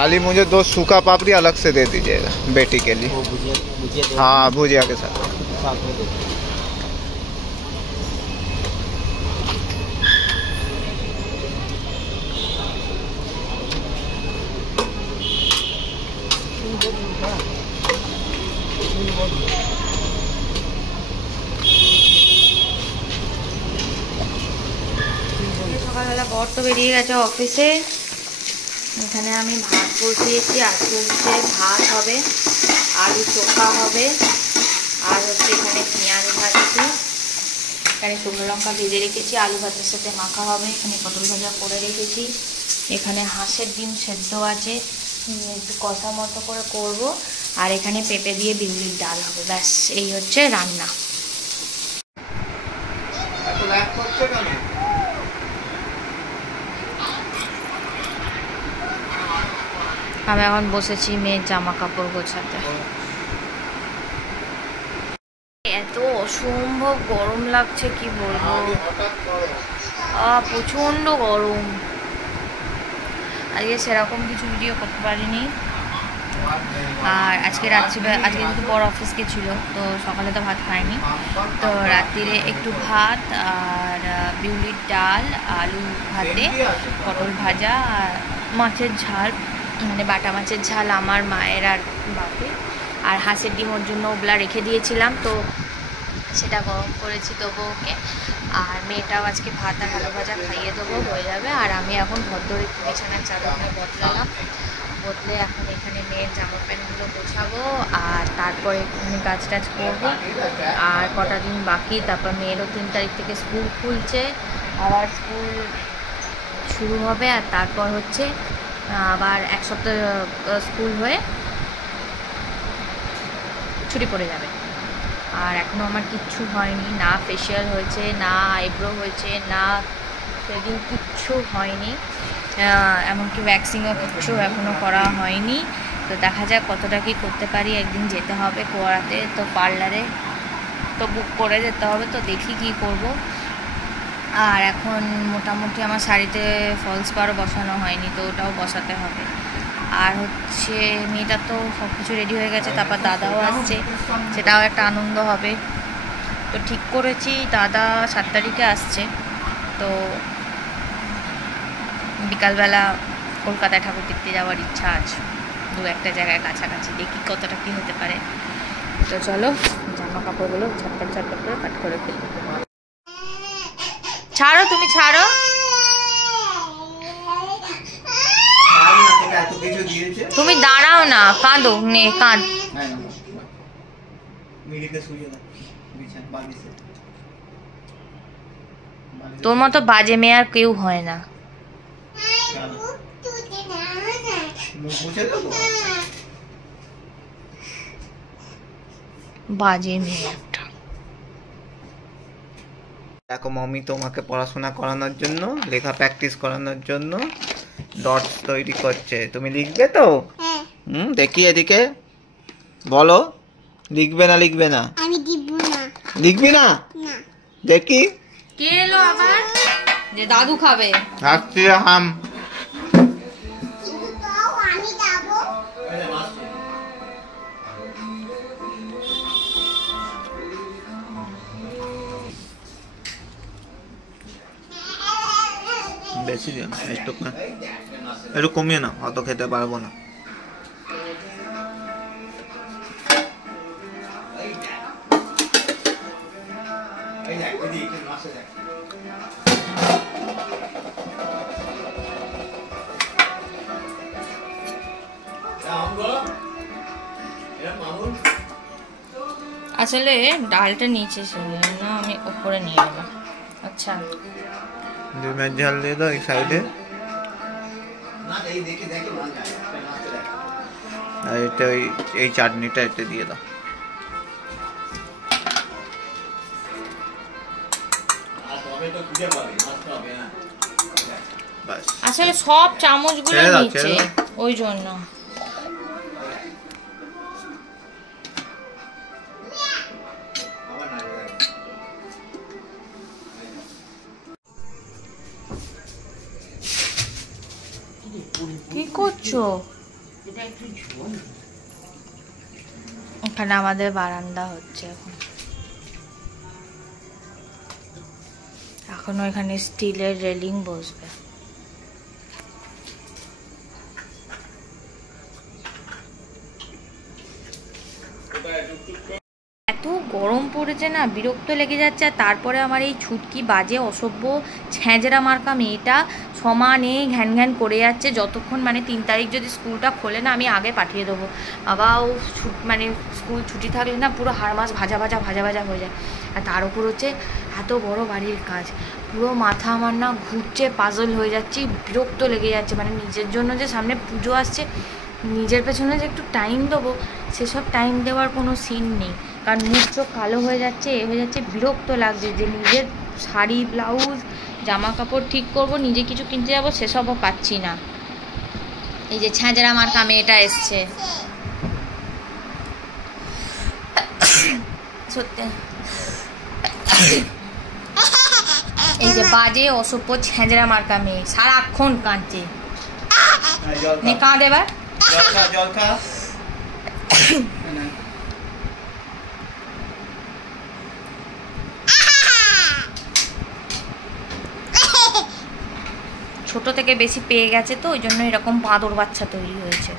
खाली मुझे 2 सूखा पापड़ी अलग से दे दीजिएगा बेटी के लिए। हाँ भुजिया के साथ। সকালবেলা বর তো বেরিয়ে গেছে অফিসে। এখানে আমি ভাত বসিয়েছি, আজকে হচ্ছে ভাত হবে, আলু চোখা হবে, আর হচ্ছে এখানে পেঁয়াজ ভাজছি, এখানে শুকনো লঙ্কা ভেজে রেখেছি, আলু ভাতের সাথে মাখা হবে, এখানে পটল ভাজা করে রেখেছি, এখানে হাঁসের ডিম সেদ্ধ আছে, একটু কষা মতো করে করব, আর এখানে পেঁপে দিয়ে বিউলির ডাল হবে। ব্যাস এই হচ্ছে রান্না। আমি এখন বসেছি মেয়ের জামা কাপড় গোছাতে। এত অসম্ভব গরম লাগছে কি বলবো, প্রচন্ড গরম। আজকে সেরকম কিছু ভিডিও করতে পারিনি। আর আজকে কিন্তু বড় অফিস গেছিল, তো সকালে তো ভাত খাইনি, তো রাত্রিরে একটু ভাত আর বিউলির ডাল, আলু ভাতে, পটল ভাজা, আর মাছের ঝাল, মানে বাটা মাছের ঝাল আমার মায়ের আর বাপের, আর হাঁসের ডিম ওর জন্য ওগুলা রেখে দিয়েছিলাম, তো সেটা গরম করেছি দেবো ওকে। আর মেয়েটাও আজকে ভাত আর আলু ভাজা খাইয়ে দেবো, হয়ে যাবে। আর আমি এখন ভদ্র একটু বিছানার চাদরটা বদলালাম, বদলে এখন এখানে মেয়ের জামা প্যান্টগুলো গোছাবো, আর তারপরে এখানে কাজ টাজ করবো। আর কটা দিন বাকি, তারপর মেয়েরও 3 তারিখ থেকে স্কুল খুলছে, আবার স্কুল শুরু হবে, আর তারপর হচ্ছে আবার 1 সপ্তাহ স্কুল হয়ে ছুটি পড়ে যাবে। আর এখনও আমার কিচ্ছু হয়নি, না ফেসিয়াল হয়েছে, না আইব্রো হয়েছে, না থ্রেডিং, কিচ্ছু হয়নি, এমনকি ভ্যাক্সিনও কিচ্ছু এখনও করা হয়নি। তো দেখা যাক কতটা কি করতে পারি। একদিন যেতে হবে করাতে, তো পার্লারে তো বুক করে যেতে হবে, তো দেখি কি করব। আর এখন মোটামুটি আমার শাড়িতে ফলস পারও বসানো হয়নি, তো ওটাও বসাতে হবে। আর হচ্ছে মেয়েটা তো সব কিছু রেডি হয়ে গেছে, তারপর দাদাও আসছে, সেটাও একটা আনন্দ হবে। তো ঠিক করেছি দাদা 7 তারিখে আসছে, তো বিকালবেলা কলকাতায় ঠাকুর দেখতে যাওয়ার ইচ্ছা আছে, 2-1টা জায়গায় কাছাকাছি, দেখি কতটা কী হতে পারে। তো চলো জামা কাপড়গুলো ঝটপট করে কাট করে ফেলি। ছাড়ো, তুমি ছাড়ো। তুমি দাঁড়াও না, কাঁদো, নে কাঁদ। তোর মতো বাজে মেয়ে আর কেউ হয় না। বাজে মেয়ে একটা। দেখো মম্মি তোমাকে পড়াশোনা করানোর জন্য, লেখা প্র্যাকটিস করানোর জন্য ডটস তৈরি করছে। তুমি লিখবে তো? দেখি এদিকে বলো, লিখবে না? লিখবে না? আমি লিখব না। লিখবি না? না। দেখি কে এলো আবার, যে দাদু খাবে। আসছি হাম। আমি যাবো। বেশি দিও না, একটু কমিয়ে না, অত খেতে পারবো না। আসলে ডালটা নিচে ছিল না, আমি উপরে নিয়ে নেবো। আচ্ছা ডিমের ঝাল দিয়ে দাও এই সাইডে, আর এটা এই চাটনিটা এতে দিয়ে দাও। আসলে সব চামচগুলো নিচে, ওই জন্য। কি করছো? এখানে আমাদের বারান্দা হচ্ছে এখনো এখানে স্টিলের রেলিং বসবে। এত গরম পড়েছে না, বিরক্ত লেগে যাচ্ছে। আর তারপরে আমার এই ছুটকি বাজে অসভ্য ছ্যাঁচড়া মার্কা মেয়েটা সমানে ঘ্যান ঘ্যান করে যাচ্ছে। যতক্ষণ মানে 3 তারিখ যদি স্কুলটা খোলে না, আমি আগে পাঠিয়ে দেবো। বাবা ও মানে স্কুল ছুটি থাকলে না পুরো হাড় মাস ভাজা ভাজা ভাজা ভাজা হয়ে যায়। আর তার উপর হচ্ছে এত বড় বাড়ির কাজ, পুরো মাথা আমার না ঘুরছে, পাজল হয়ে যাচ্ছি, বিরক্ত লেগে যাচ্ছে। মানে নিজের জন্য যে সামনে পুজো আসছে, নিজের পেছনে যে একটু টাইম দেবো, সেসব টাইম দেওয়ার কোনো সিন নেই। কারণ মুখ চোখ কালো হয়ে যাচ্ছে, এ হয়ে যাচ্ছে, বিরক্ত লাগছে যে নিজের শাড়ি ব্লাউজ জামা কাপড় ঠিক করব, নিজে কিছু কিনতে যাবো, সেসবও পাচ্ছি না। এই যে ছ্যাঁচড়া মার্কা মেয়েটা এসছে, সত্যি এই যে বাজে অসভ্য ছ্যাঁচড়া মার্কা মেয়ে সারাক্ষণ কাঁদছে। নে কাঁদ এবার, জল খা। ছোট থেকে বেশি পেয়ে গেছে তো ওই জন্য এরকম বাঁদর বাচ্চা তৈরি হয়েছে।